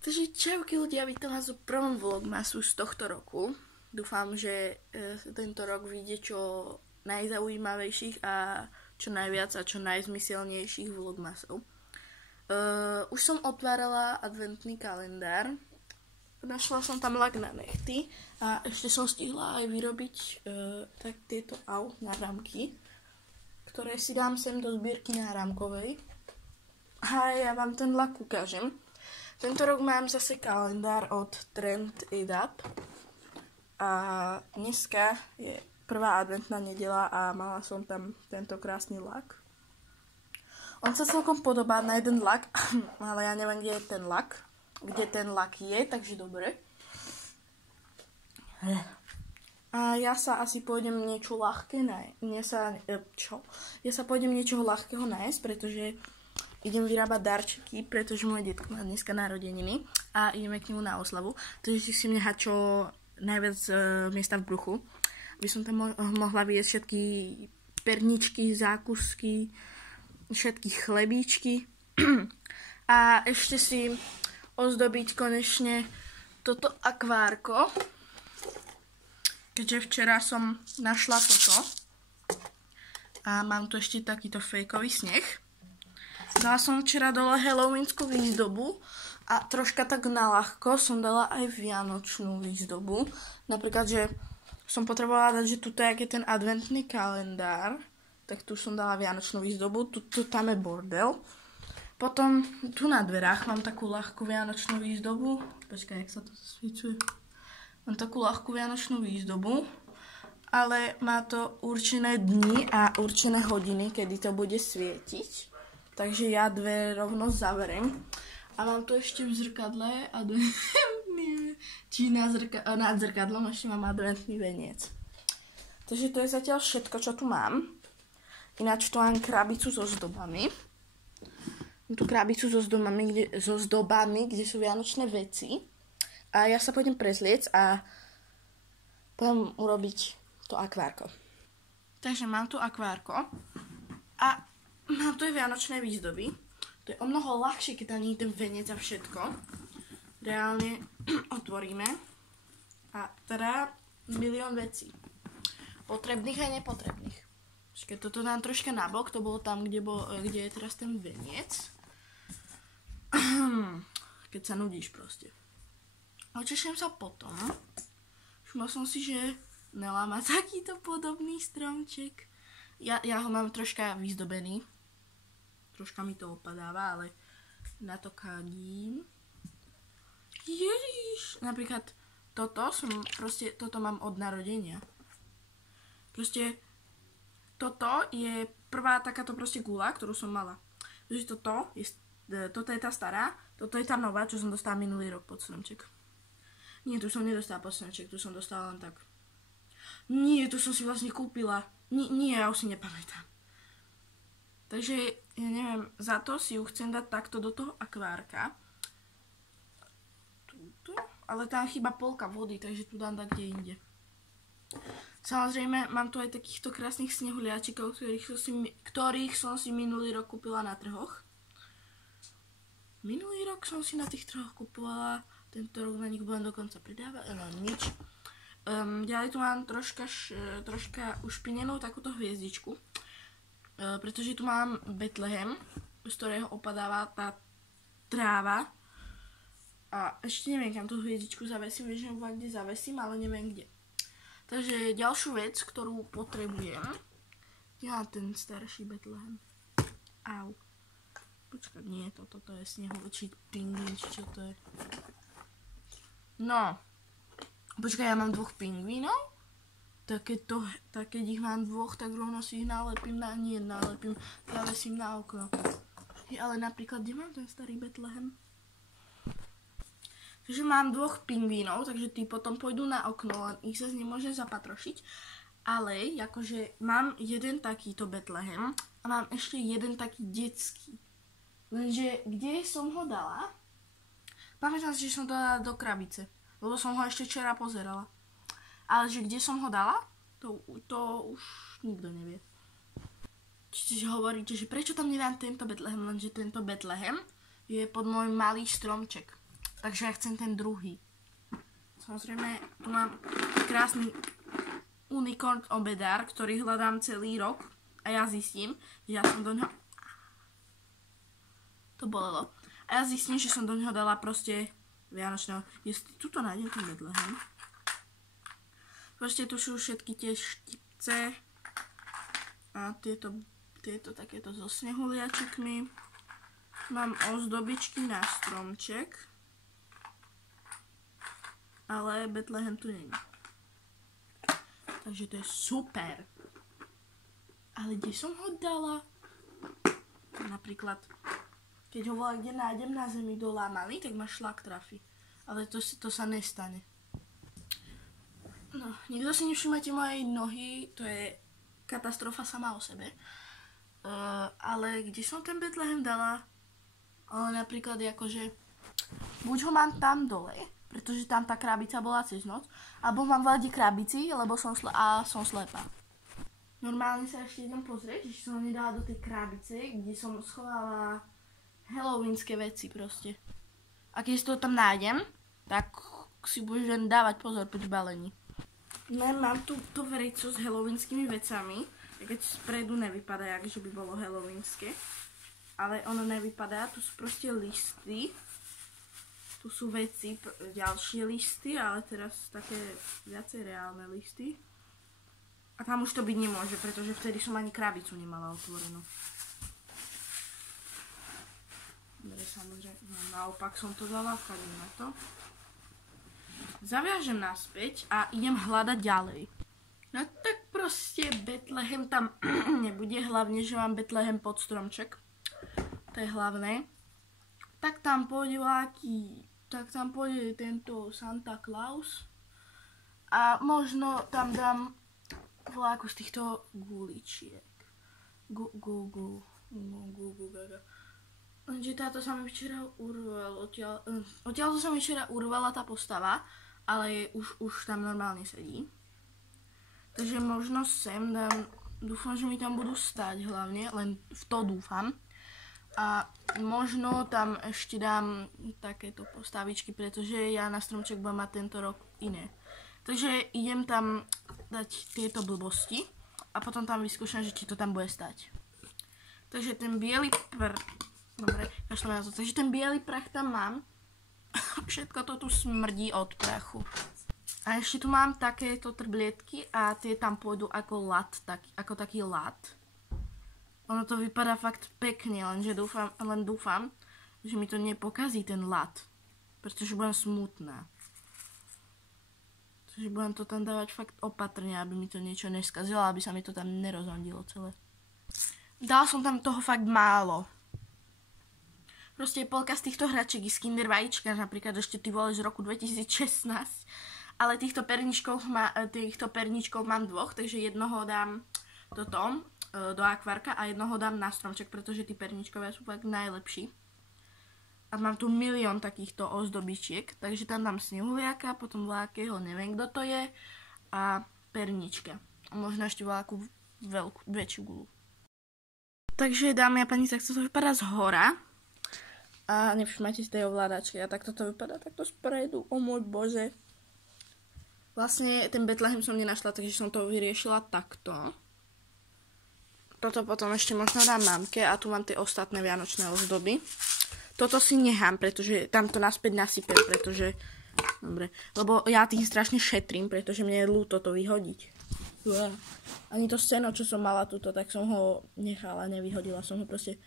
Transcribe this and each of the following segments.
Takže čauky ľudia, vítam vás v prvom vlogmasu z tohto roku. Dúfam, že tento rok vyjde čo najzaujímavejších a čo najviac a čo najzmyselnejších vlogmasov. Už som otvárala adventný kalendár. Našla som tam lak na nechty a ešte som stihla aj vyrobiť tak tieto náramky, ktoré si dám sem do zbierky náramkovej. A ja vám ten lak ukážem. Tento rok mám zase kalendár od Trend It Up a dneska je prvá adventná nedeľa a mala som tam tento krásny lak. On sa celkom podobá na jeden lak, ale ja neviem, kde ten lak je, takže dobre. A ja sa asi pôjdem niečo ľahké Ja sa pôjdem niečoho ľahkého nájsť, pretože idem vyrábať darčeky, pretože môj detko má dneska narodeniny a ideme k nemu na oslavu. Takže si nechať čo najviac miesta v bruchu, aby som tam mohla vyjesť všetky perničky, zákusky, všetky chlebíčky a ešte si ozdobiť konečne toto akvárko, keďže včera som našla toto a mám tu ešte takýto fejkový sneh. Dala som včera dole halloweenskú výzdobu a troška tak naľahko som dala aj vianočnú výzdobu. Napríklad, že som potrebovala dať, že tuto je ten adventný kalendár, tak tu som dala vianočnú výzdobu, tu tam je bordel. Potom tu na dverách mám takú ľahkú vianočnú výzdobu. Počkaj, jak sa to zasvícuje. Mám takú ľahkú vianočnú výzdobu, ale má to určené dni a určené hodiny, kedy to bude svietiť. Takže ja dve rovno zaverem. A mám tu ešte v zrkadle nad zrkadlom ešte mám adventný veniec. Takže to je zatiaľ všetko, čo tu mám. Ináč tu mám krabicu so zdobami. Mám tu krabicu so zdobami, kde sú vianočné veci. A ja sa pôjdem prezliec a pôjdem urobiť to akvárko. Takže mám tu akvárko a mám tu aj vianočné výzdoby. To je o mnoho ľahšie, keď tam nie je ten venec a všetko. Reálne otvoríme. A teda milión vecí. Potrebných aj nepotrebných. Keď toto dám troška nabok, to bolo tam, kde je teraz ten venec. Keď sa nudíš proste. Očešem sa potom. Všimol som si, že Nela má takýto podobný stromček. Ja ho mám troška vyzdobený. Troška mi to opadáva, ale na to kadím. Ježiš! Napríklad toto mám od narodenia. Proste toto je prvá takáto proste gula, ktorú som mala. Takže toto je tá stará, toto je tá nová, čo som dostala minulý rok pod stromček. Nie, tu som nedostala pod stromček, tu som dostala len tak. Nie, tu som si vlastne kúpila. Nie, ja už si nepamätám. Takže, ja neviem, za to si ju chcem dať takto do toho akvárka. Tuto, ale tam chýba polka vody, takže tu dám tak kde inde. Samozrejme, mám tu aj takýchto krásnych snehuliačikov, ktorých som si minulý rok kúpila na trhoch. Minulý rok som si na tých trhoch kúpovala, tento rok na nich budem dokonca pridávať, no nič. Ďalej tu mám troška ušpinenú takúto hviezdičku. Pretože tu mám Betlehem, z ktorého opadáva tá tráva. A ešte neviem, kam tú hviezdičku zavesím, vieš, kde zavesím, ale neviem kde. Takže ďalšiu vec, ktorú potrebujem, ja ten starší Betlehem. Au. Počkaj, nie, toto je snehovečí pingvín, či čo to je. No. Počkaj, ja mám dvoch pingvínov? Tak keď ich mám dvoch, tak rovno si ich zavesím na okno. Ale napríklad, kde mám ten starý Betlehem? Takže mám dvoch pingvínov, takže tí potom pôjdu na okno, len ich sa nemôžem zapatrošiť. Ale akože mám jeden takýto Betlehem a mám ešte jeden taký detský. Lenže kde som ho dala? Pamätám si, že som to dala do krabice, lebo som ho ešte včera pozerala. Ale že kde som ho dala, to už nikto nevie. Čiže hovoríte, že prečo tam nedám tento Betlehem, lenže tento Betlehem je pod môj malý stromček. Takže ja chcem ten druhý. Samozrejme, tu mám krásny unicorn obedár, ktorý hľadám celý rok. A ja zistím, že ja som do ňoho... To bolelo. A ja zistím, že som do ňoho dala proste vianočného... Jestli tuto nájdem ten Betlehem. Proste tu sú všetky tie štipce. A tieto takéto so snehuliačikmi. Mám ozdobičky na stromček. Ale Betlehem tu není. Takže to je super. Ale kde som ho dala? Napríklad, keď ho kde nájdem na zemi dolámaný, tak ma šlak trafi. Ale to sa nestane. No, nikto si nevšimajte mojej nohy, to je katastrofa sama o sebe. Ale kde som ten Betlehem dala? Napríklad akože, buď ho mám tam dole, pretože tam tá krabica bola cez noc, alebo mám v krabici, lebo som slepá. Normálne sa ešte idem pozrieť, že som ho nedala do tej krabice, kde som schovala halloweenské veci proste. A keď si to tam nájdem, tak si budem dávať pozor pri balení. Mám tu to vreco s halloweenskými vecami, keď spredu nevypadá, že by bolo halloweenské. Ale ono nevypadá, tu sú proste listy. Tu sú veci, ďalšie listy, ale teraz také viacej reálne listy. A tam už to byť nemôže, pretože vtedy som ani krabicu nemala otvorenú. Dobre, samozrejme, naopak som to dala, vkladím na to. Zaviažem naspäť a idem hľadať ďalej. No tak proste Betlehem tam nebude, hlavne, že mám Betlehem pod stromček. To je hlavné. Tak tam pôjde tento Santa Claus. A možno tam dám voľako z týchto guličiek. Lenže táto sa mi včera urvala. Odtiaľ sa mi včera urvala tá postava, ale už tam normálne sedí. Takže možno sem dám, dúfam, že mi tam budú stáť hlavne, len v to dúfam. A možno tam ešte dám takéto postavičky, pretože ja na stromček budem mať tento rok iné. Takže idem tam dať tieto blbosti a potom tam vyskúšam, že či to tam bude stať. Takže ten biely Dobre, kašľame na to. Takže ten biely prach tam mám. Všetko to tu smrdí od prachu. A ešte tu mám takéto trblietky a tie tam pôjdu ako ako taký lat. Ono to vypadá fakt pekne, len dúfam, že mi to nepokazí ten lat. Pretože budem smutná. Takže budem to tam dávať fakt opatrne, aby mi to niečo neskazilo, aby sa mi to tam nerozhodilo celé. Dala som tam toho fakt málo. Proste polka z týchto hračiek z Kinder vajíčka, napríklad ešte ty vole z roku 2016. Ale týchto perničkov mám dvoch, takže jednoho dám do akvárka a jednoho dám na stromček, pretože tí perničkovia sú fakt najlepší. A mám tu milión takýchto ozdobičiek, takže tam dám snehuliaka, potom vlákého, neviem kto to je, a pernička. A možno ešte vláku väčšiu gulu. Takže dámy a pani, tak to vypadá z hora. A nevšimajte si tej ovládačky. A takto to vypadá, takto spredu. O môj bože. Vlastne ten Betlehem som nenašla, takže som to vyriešila takto. Toto potom ešte možno dám mamke a tu mám tie ostatné vianočné ozdoby. Toto si nechám, pretože tam to naspäť nasypem, pretože... Dobre, lebo ja tým strašne šetrím, pretože mne je ľúto to vyhodiť. Ani to seno, čo som mala tuto, tak som ho nechala, nevyhodila som ho proste.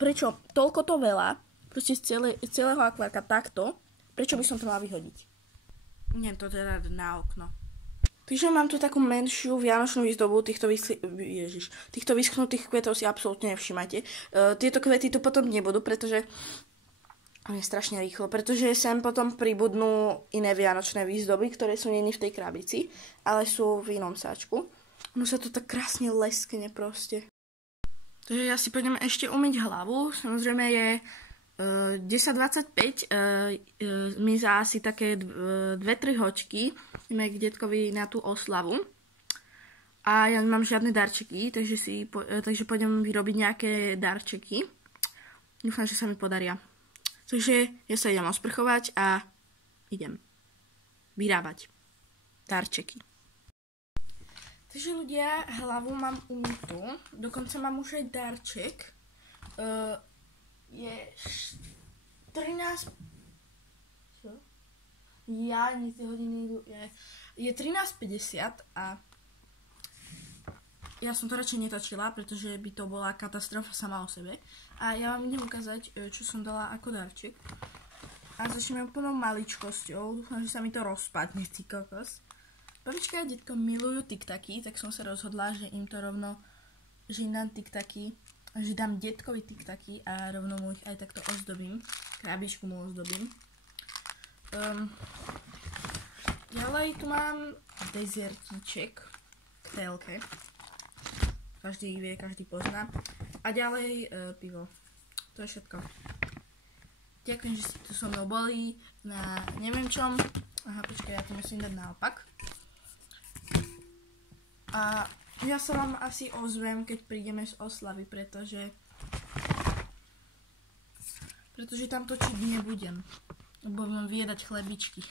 Prečo toľko to veľa, proste z celého akvárka takto, prečo by som to mala vyhodiť? Nie, to teda na okno. Takže mám tu takú menšiu vianočnú výzdobu, týchto vyschnutých kvetov si absolútne nevšimajte. Tieto kvety tu potom nebudú, pretože je strašne rýchlo, pretože sem potom pribudnú iné vianočné výzdoby, ktoré sú není v tej krabici, ale sú v inom sáčku. No sa to tak krásne leskne proste. Takže ja si pôjdem ešte umyť hlavu. Samozrejme je 10:25, my za asi také 2-3 hoďky ideme k detkovi na tú oslavu. A ja nemám žiadne darčeky, takže pôjdem vyrobiť nejaké darčeky. Dúfam, že sa mi podaria. Takže ja sa idem osprchovať a idem vyrábať darčeky. Takže ľudia, hlavu mám umytú, dokonca mám už aj darček. Je 13... Čo? Ja, nie tie hodiny idú... Je 13:50 a ja som to radšej netočila, pretože by to bola katastrofa sama o sebe. A ja vám idem ukázať, čo som dala ako darček. A začneme úplnou maličkosťou. Dúfam, že sa mi to rozpadne, ty kokos. Babička a detko milujú tiktaky, tak som sa rozhodla, že im to rovno, že im dám tiktaky, že dám detkovi tiktaky a rovno mu ich aj takto ozdobím. Krabičku mu ozdobím. Ďalej tu mám dezertíček k telke. Každý vie, každý pozná. A ďalej pivo. To je všetko. Ďakujem, že ste tu so mnou boli na neviem čom. Aha, počkaj, ja to musím dať naopak. A ja sa vám asi ozvem, keď prídeme z oslavy, pretože tam točiť nebudem. Lebo budem vyjedať chlebičky.